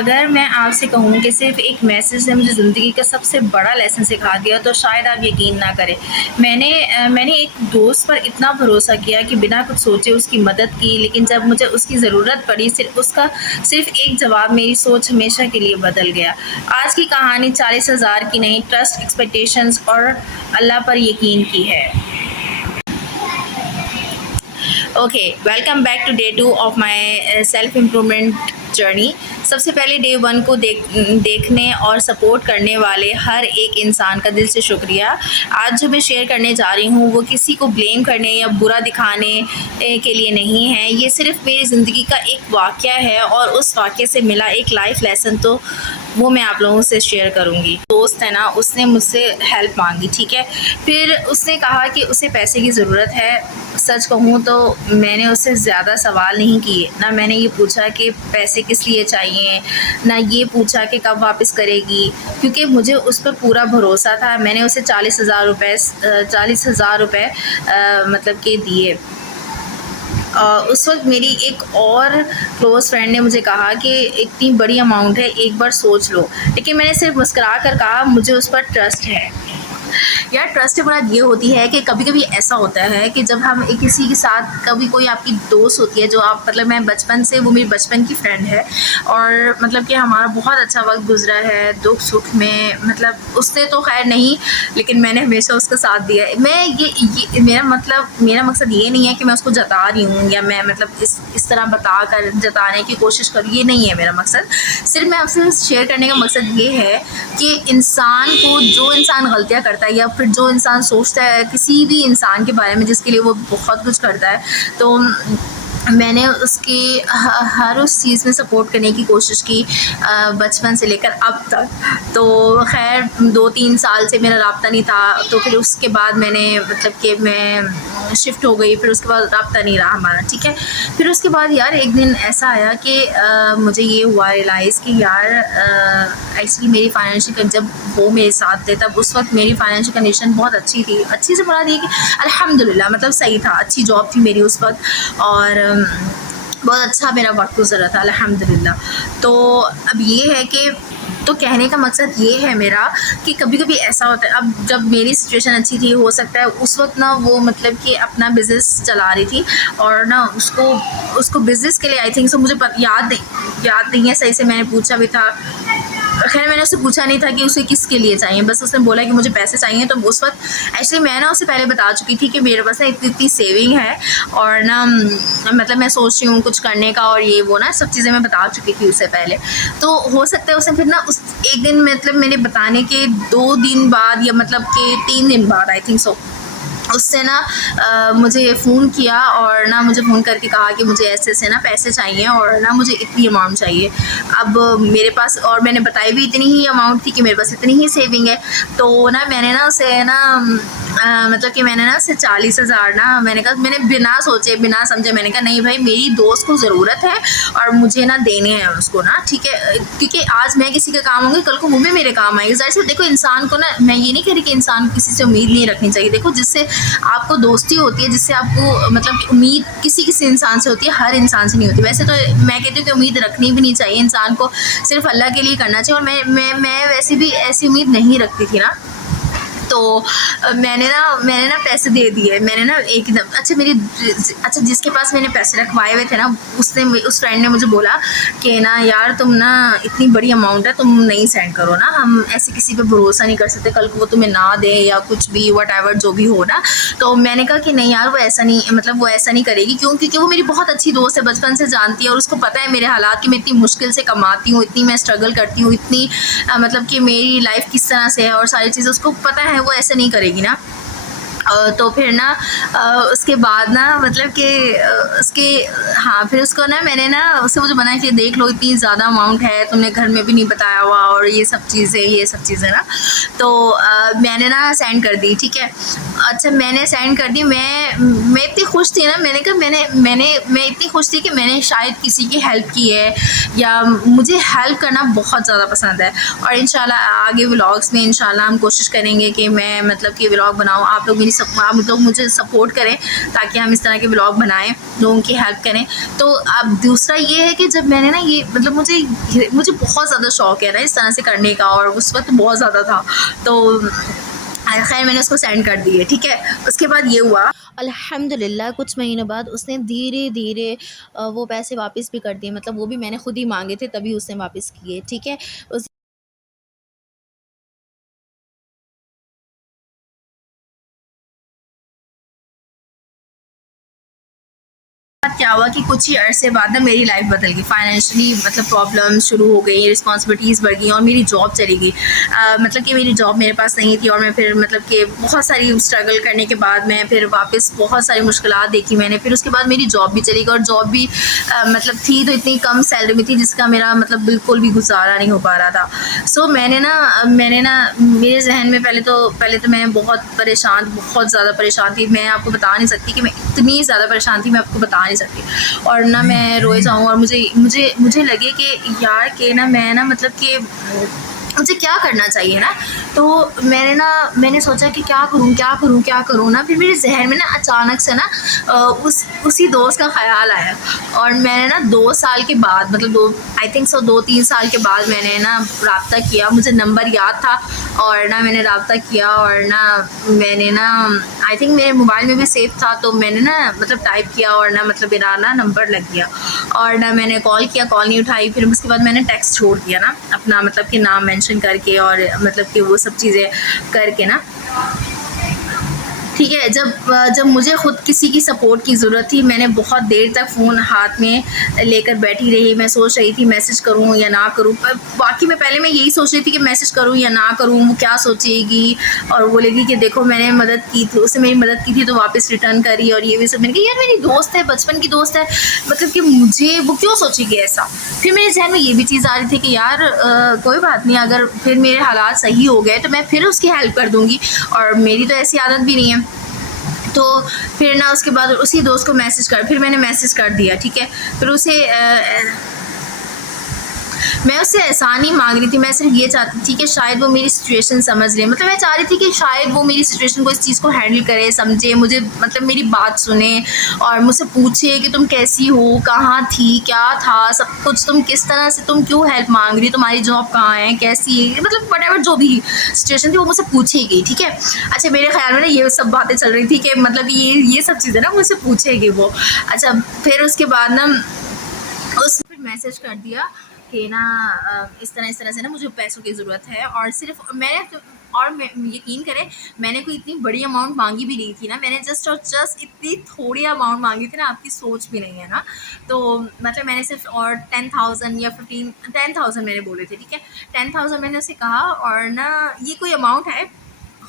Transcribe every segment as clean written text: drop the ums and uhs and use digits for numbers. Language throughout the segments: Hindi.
अगर मैं आपसे कहूँ कि सिर्फ़ एक मैसेज ने मुझे ज़िंदगी का सबसे बड़ा लेसन सिखा दिया तो शायद आप यकीन ना करें। मैंने एक दोस्त पर इतना भरोसा किया कि बिना कुछ सोचे उसकी मदद की, लेकिन जब मुझे उसकी ज़रूरत पड़ी सिर्फ़ एक जवाब मेरी सोच हमेशा के लिए बदल गया। आज की कहानी 40,000 की नहीं, ट्रस्ट, एक्सपेक्टेशंस और अल्लाह पर यकीन की है। Okay, welcome back to day 2 of my self improvement journey. सबसे पहले डे 1 को देखने और सपोर्ट करने वाले हर एक इंसान का दिल से शुक्रिया। आज जो मैं शेयर करने जा रही हूँ वो किसी को ब्लेम करने या बुरा दिखाने के लिए नहीं है। ये सिर्फ मेरी ज़िंदगी का एक वाक़या है और उस वाक़ये से मिला एक लाइफ लेसन, तो वो मैं आप लोगों से शेयर करूँगी। दोस्त है ना, उसने मुझसे हेल्प मांगी, ठीक है। फिर उसने कहा कि उसे पैसे की ज़रूरत है। सच कहूँ तो मैंने उससे ज़्यादा सवाल नहीं किए। ना मैंने ये पूछा कि पैसे किस लिए चाहिए, ना ये पूछा कि कब वापस करेगी, क्योंकि मुझे उस पर पूरा भरोसा था। मैंने उसे 40,000 रुपये मतलब के दिए। उस वक्त मेरी एक और क्लोज़ फ्रेंड ने मुझे कहा कि इतनी बड़ी अमाउंट है, एक बार सोच लो। लेकिन मैंने सिर्फ मुस्कुरा कर कहा मुझे उस पर ट्रस्ट है। यार, ट्रस्ट की बात ये होती है कि कभी कभी ऐसा होता है कि जब हम एक किसी के साथ, कभी कोई आपकी दोस्त होती है जो आप मतलब मैं बचपन से, वो मेरी बचपन की फ्रेंड है और मतलब कि हमारा बहुत अच्छा वक्त गुजरा है दुख सुख में। मतलब उसने तो खैर नहीं, लेकिन मैंने हमेशा उसका साथ दिया है। मैं ये मेरा मकसद ये नहीं है कि मैं उसको जता रही हूँ या मैं मतलब इस तरह बता कर जताने की कोशिश करूँ, ये नहीं है मेरा मकसद। सिर्फ मैं आपसे शेयर करने का मकसद ये है कि इंसान को, जो इंसान गलतियाँ करता है या फिर जो इंसान सोचता है किसी भी इंसान के बारे में जिसके लिए वो बहुत कुछ करता है, तो मैंने उसकी हर उस चीज़ में सपोर्ट करने की कोशिश की बचपन से लेकर अब तक। तो खैर 2-3 साल से मेरा राब्ता नहीं था, तो फिर उसके बाद मैंने मतलब कि मैं शिफ्ट हो गई, फिर उसके बाद राब्ता नहीं रहा हमारा, ठीक है। फिर उसके बाद यार एक दिन ऐसा आया कि मुझे ये हुआ रियलाइज़ कि यार एक्चुअली मेरी फाइनेंशियल, जब वो मेरे साथ थे तब उस वक्त मेरी फाइनेंशियल कंडीशन बहुत अच्छी थी। अच्छी से मुराद ये कि अल्हम्दुलिल्लाह मतलब सही था, अच्छी जॉब थी मेरी उस वक्त और बहुत अच्छा मेरा वक्त गुजरा था अल्हम्दुलिल्लाह। तो अब ये है कि, तो कहने का मकसद ये है मेरा कि कभी कभी ऐसा होता है, अब जब मेरी सिचुएशन अच्छी थी, हो सकता है उस वक्त ना वो मतलब कि अपना बिज़नेस चला रही थी और ना उसको बिज़नेस के लिए आई थिंक सो, मुझे याद नहीं है सही से, मैंने पूछा भी था। खैर मैंने उससे पूछा नहीं था कि उसे किसके लिए चाहिए, बस उसने बोला कि मुझे पैसे चाहिए। तो उस वक्त एक्चुअली मैं ना उसे पहले बता चुकी थी कि मेरे पास ना इतनी सेविंग है और ना मतलब मैं सोच रही हूँ कुछ करने का और ये वो ना सब चीज़ें मैं बता चुकी थी उससे पहले। तो हो सकता है उसने फिर ना उस एक दिन मतलब मेरे बताने के 2 दिन बाद या मतलब के 3 दिन बाद आई थिंक सो, उससे ना मुझे फ़ोन किया और ना मुझे फ़ोन करके कहा कि मुझे ऐसे ना पैसे चाहिए और ना मुझे इतनी अमाउंट चाहिए। अब मेरे पास, और मैंने बताई भी इतनी ही अमाउंट थी कि मेरे पास इतनी ही सेविंग है। तो ना मैंने ना उसे ना मतलब कि मैंने ना उसे 40,000 ना, मैंने कहा, मैंने बिना सोचे बिना समझे मैंने कहा नहीं भाई, मेरी दोस्त को ज़रूरत है और मुझे ना देने हैं उसको ना, ठीक है। क्योंकि आज मैं किसी का काम होंगी, कल को वो भी मेरे काम आएगी। ज़ाहिर से देखो, इंसान को ना, मैं ये नहीं कह रही कि इंसान को किसी से उम्मीद नहीं रखनी चाहिए। देखो, जिससे आपको दोस्ती होती है, जिससे आपको मतलब उम्मीद किसी इंसान से होती है, हर इंसान से नहीं होती। वैसे तो मैं कहती हूँ कि उम्मीद रखनी भी नहीं चाहिए, इंसान को सिर्फ अल्लाह के लिए करना चाहिए। और मैं वैसे भी ऐसी उम्मीद नहीं रखती थी ना। तो मैंने ना पैसे दे दिए। मैंने ना एकदम अच्छा जिसके पास मैंने पैसे रखवाए हुए थे ना, उस फ्रेंड ने मुझे बोला कि ना यार तुम ना इतनी बड़ी अमाउंट है, तुम नहीं सेंड करो ना, हम ऐसे किसी पे भरोसा नहीं कर सकते, कल को वो तुम्हें ना दे या कुछ भी व्हाटएवर जो भी हो ना। तो मैंने कहा कि नहीं यार, वो ऐसा नहीं करेगी। क्यों? क्योंकि वो मेरी बहुत अच्छी दोस्त है, बचपन से जानती है और उसको पता है मेरे हालात कि मैं इतनी मुश्किल से कमाती हूँ, इतनी मैं स्ट्रगल करती हूँ, इतनी मतलब कि मेरी लाइफ किस तरह से है और सारी चीज़ें उसको पता है, वो ऐसे नहीं करेगी ना। तो फिर ना उसके बाद ना मतलब कि उसके, हाँ, फिर उसको ना मैंने ना उससे मुझे बनाया कि देख लो इतनी ज़्यादा अमाउंट है, तुमने घर में भी नहीं बताया हुआ और ये सब चीज़ें ना। तो मैंने ना सेंड कर दी, ठीक है। अच्छा, मैंने सेंड कर दी। मैं इतनी खुश थी ना, मैंने कहा मैं इतनी खुश थी कि मैंने शायद किसी की हेल्प की है, या मुझे हेल्प करना बहुत ज़्यादा पसंद है। और इंशाल्लाह आगे व्लॉग्स में इंशाल्लाह हम कोशिश करेंगे कि मैं मतलब कि व्लॉग बनाऊँ, आप लोग मुझे सपोर्ट करें ताकि हम इस तरह के व्लॉग बनाएं। लोगों की हेल्प करें। तो अब दूसरा ये है कि जब मैंने ना ये मतलब मुझे बहुत ज़्यादा शौक है ना इस तरह से करने का, और उस वक्त बहुत ज़्यादा था। तो खैर मैंने उसको सेंड कर दिए, ठीक है। उसके बाद ये हुआ, अल्हम्दुलिल्लाह कुछ महीनों बाद उसने धीरे-धीरे वो पैसे वापस भी कर दिए, मतलब वो भी मैंने खुद ही माँगे थे तभी उसने वापस किए, ठीक है। उस बाद क्या हुआ कि कुछ ही अरसे बाद ना मेरी लाइफ बदल गई फाइनेंशियली, मतलब प्रॉब्लम शुरू हो गई, रिस्पॉन्सिबिलिटीज़ बढ़ गई और मेरी जॉब चली गई। मतलब कि मेरी जॉब मेरे पास नहीं थी, और मैं फिर मतलब कि बहुत सारी स्ट्रगल करने के बाद मैं फिर वापस बहुत सारी मुश्किलात देखी मैंने। फिर उसके बाद मेरी जॉब भी चली गई, और जॉब भी मतलब थी तो इतनी कम सैलरी में थी जिसका मेरा मतलब बिल्कुल भी गुजारा नहीं हो पा रहा था। सो मैंने ना मेरे जहन में पहले तो मैं बहुत परेशान, बहुत ज़्यादा परेशान थी। मैं आपको बता नहीं सकती कि मैं इतनी ज़्यादा परेशान थी, मैं आपको बता नहीं सकती। और ना मैं रोए जाऊँ, और मुझे मुझे मुझे लगे कि यार कि ना मैं ना मतलब कि मुझे क्या करना चाहिए ना। तो मैंने सोचा कि क्या करूँ, क्या करूँ, क्या करूँ ना। फिर मेरे ज़हन में ना अचानक से ना उसी दोस्त का ख़्याल आया, और मैंने ना 2 साल के बाद, मतलब 2 आई थिंक सो 2-3 साल के बाद मैंने ना राब्ता किया। मुझे नंबर याद था, और ना मैंने राब्ता किया, और ना मैंने ना आई थिंक मेरे मोबाइल में भी सेव था, तो मैंने ना मतलब टाइप किया, और ना मतलब मेरा ना नंबर लग गया, और ना मैंने कॉल किया, कॉल नहीं उठाई। फिर उसके बाद मैंने टेक्स्ट छोड़ दिया ना अपना, मतलब कि नाम मेंशन करके, और मतलब कि वो सब चीज़ें करके ना, ठीक है। जब मुझे खुद किसी की सपोर्ट की ज़रूरत थी, मैंने बहुत देर तक फ़ोन हाथ में लेकर बैठी रही। मैं सोच रही थी मैसेज करूँ या ना करूँ। बाकी मैं यही सोच रही थी कि मैसेज करूँ या ना करूँ, वो क्या सोचेगी और बोलेगी कि देखो मैंने मदद की थी, उसने मेरी मदद की थी तो वापस रिटर्न करी, और ये भी सब। मैंने कहा यार मेरी दोस्त है, बचपन की दोस्त है, मतलब कि मुझे वो क्यों सोचेगी ऐसा। फिर मेरे जहन में ये भी चीज़ आ रही थी कि यार कोई बात नहीं, अगर फिर मेरे हालात सही हो गए तो मैं फिर उसकी हेल्प कर दूँगी, और मेरी तो ऐसी आदत भी नहीं है। तो फिर ना उसके बाद उसी दोस्त को फिर मैंने मैसेज कर दिया, ठीक है। फिर मैं उससे एहसान ही मांग रही थी। मैं सिर्फ ये चाहती थी कि शायद वो मेरी सिचुएशन समझ ले, मतलब मैं चाह रही थी कि शायद वो मेरी सिचुएशन को, इस चीज़ को हैंडल करे, समझे, मुझे मतलब मेरी बात सुने, और मुझसे पूछे कि तुम कैसी हो, कहाँ थी, क्या था, सब कुछ, तुम किस तरह से, तुम क्यों हेल्प मांग रही हो, तुम्हारी जॉब कहाँ है, कैसी है, मतलब वट जो भी सिचुएशन थी वो मुझसे पूछेगी, ठीक है। अच्छा, मेरे ख्याल में ना ये सब बातें चल रही थी कि मतलब ये सब चीज़ें ना मुझसे पूछेगी वो। अच्छा, फिर उसके बाद ना उस फिर मैसेज कर दिया कि ना इस तरह से ना मुझे पैसों की ज़रूरत है, और सिर्फ मैं यकीन करें, मैंने कोई इतनी बड़ी अमाउंट मांगी भी नहीं थी ना। मैंने जस्ट इतनी थोड़ी अमाउंट मांगी थी ना, आपकी सोच भी नहीं है ना। तो मतलब मैंने सिर्फ और 10,000 या 10,000 मैंने बोले थे, ठीक है। 10,000 मैंने उसे कहा, और ना ये कोई अमाउंट है,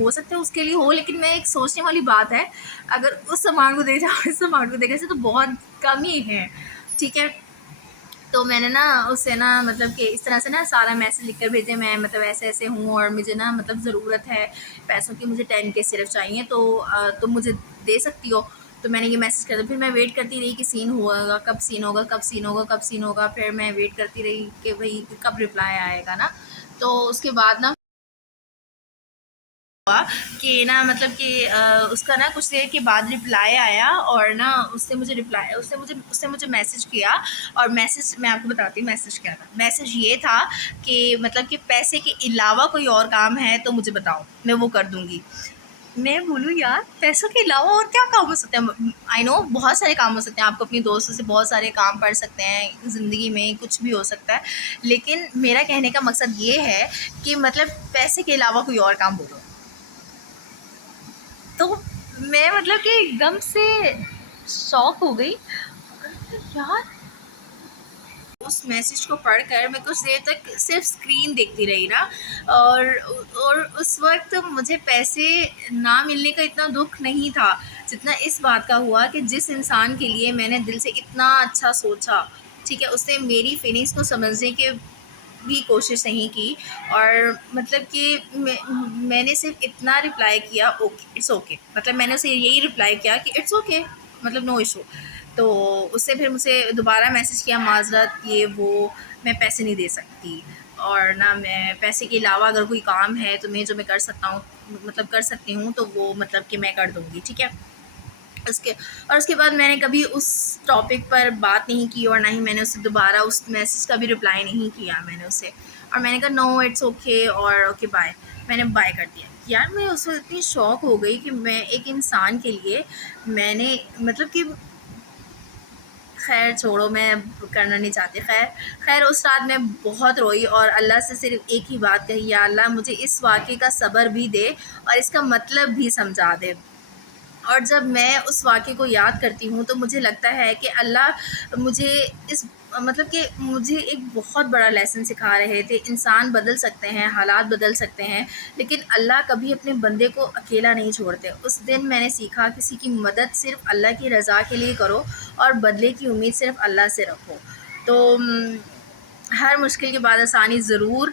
हो सकता है उसके लिए हो, लेकिन मैं एक सोचने वाली बात है, अगर उस अमाउंट को देखा इस अमाउंट को देखा तो बहुत कम ही है, ठीक है। तो मैंने ना उससे ना मतलब कि इस तरह से ना सारा मैसेज लिख कर भेजे, मैं मतलब ऐसे हूँ, और मुझे ना मतलब ज़रूरत है पैसों की, मुझे 10K सिर्फ चाहिए, तो तुम मुझे दे सकती हो। तो मैंने ये मैसेज कर दिया। फिर मैं वेट करती रही कि सीन होगा, कब सीन होगा, कब सीन होगा, कब सीन होगा। फिर मैं वेट करती रही कि भाई कब रिप्लाई आएगा ना। तो उसके बाद ना हुआ कि ना मतलब कि उसका ना कुछ देर के बाद रिप्लाई आया, और ना उसने मुझे मैसेज किया। और मैसेज मैं आपको बताती हूँ मैसेज क्या था। मैसेज ये था कि मतलब कि पैसे के अलावा कोई और काम है तो मुझे बताओ, मैं वो कर दूँगी। मैं बोलूँ यार पैसों के अलावा और क्या काम हो सकते हैं। आई नो बहुत सारे काम हो सकते हैं, आपको अपनी दोस्तों से बहुत सारे काम पढ़ सकते हैं, ज़िंदगी में कुछ भी हो सकता है। लेकिन मेरा कहने का मकसद ये है कि मतलब पैसे के अलावा कोई और काम बोलो। तो मैं मतलब कि एकदम से शॉक हो गई यार। उस मैसेज को पढ़कर मैं कुछ देर तक सिर्फ स्क्रीन देखती रही ना, और उस वक्त मुझे पैसे ना मिलने का इतना दुख नहीं था जितना इस बात का हुआ कि जिस इंसान के लिए मैंने दिल से इतना अच्छा सोचा, ठीक है, उसने मेरी फीलिंग्स को समझने के भी कोशिश नहीं की। और मतलब कि मैंने सिर्फ इतना रिप्लाई किया, ओके इट्स ओके, मतलब मैंने उसे यही रिप्लाई किया कि इट्स ओके, मतलब नो इशू। तो उससे फिर मुझे दोबारा मैसेज किया, माजरत ये वो, मैं पैसे नहीं दे सकती, और ना मैं पैसे के अलावा अगर कोई काम है तो मैं जो मैं कर सकता हूँ, मतलब कर सकती हूँ, तो वो मतलब कि मैं कर दूँगी, ठीक है। उसके बाद मैंने कभी उस टॉपिक पर बात नहीं की और ना ही मैंने उसे दोबारा उस मैसेज का भी रिप्लाई नहीं किया मैंने उसे। और मैंने कहा नो इट्स ओके और ओके बाय, मैंने बाय कर दिया। यार मैं उस वक्त इतनी शॉक हो गई कि मैं एक इंसान के लिए मैंने मतलब कि खैर छोड़ो, मैं करना नहीं चाहती। खैर उस रात मैं बहुत रोई और अल्लाह से सिर्फ एक ही बात कही, या अल्लाह मुझे इस वाक़े का सब्र भी दे और इसका मतलब भी समझा दे। और जब मैं उस वाक़े को याद करती हूँ तो मुझे लगता है कि अल्लाह मुझे इस मतलब कि मुझे एक बहुत बड़ा लेसन सिखा रहे थे। इंसान बदल सकते हैं, हालात बदल सकते हैं, लेकिन अल्लाह कभी अपने बंदे को अकेला नहीं छोड़ते। उस दिन मैंने सीखा किसी की मदद सिर्फ़ अल्लाह की रज़ा के लिए करो और बदले की उम्मीद सिर्फ़ अल्लाह से रखो। तो हर मुश्किल के बाद आसानी ज़रूर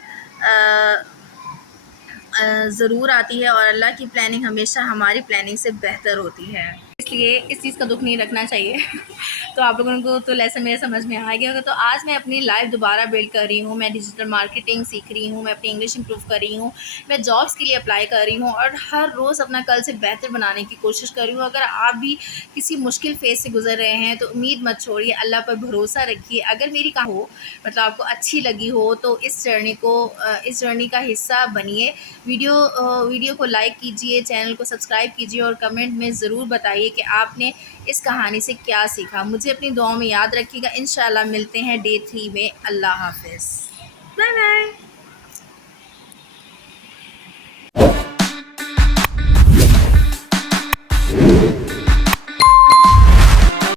आती है और अल्लाह की प्लानिंग हमेशा हमारी प्लानिंग से बेहतर होती है, इसलिए इस चीज़ का दुख नहीं रखना चाहिए। तो आप लोगों को तो लेसन मेरे समझ में आ गया होगा। तो आज मैं अपनी लाइफ दोबारा बिल्ड कर रही हूँ, मैं डिजिटल मार्केटिंग सीख रही हूँ, मैं अपनी इंग्लिश इंप्रूव कर रही हूँ, मैं जॉब्स के लिए अप्लाई कर रही हूँ और हर रोज़ अपना कल से बेहतर बनाने की कोशिश कर रही हूँ। अगर आप भी किसी मुश्किल फेज़ से गुजर रहे हैं तो उम्मीद मत छोड़िए, अल्लाह पर भरोसा रखिए। अगर मेरी कहानी हो मतलब आपको अच्छी लगी हो तो इस जर्नी का हिस्सा बनिए। वीडियो को लाइक कीजिए, चैनल को सब्सक्राइब कीजिए और कमेंट में ज़रूर बताइए कि आपने इस कहानी से क्या सीखा। मुझे अपनी दुआओं में याद रखिएगा। इंशाल्लाह मिलते हैं डे 3 में। अल्लाह हाफ़िज़। Bye bye.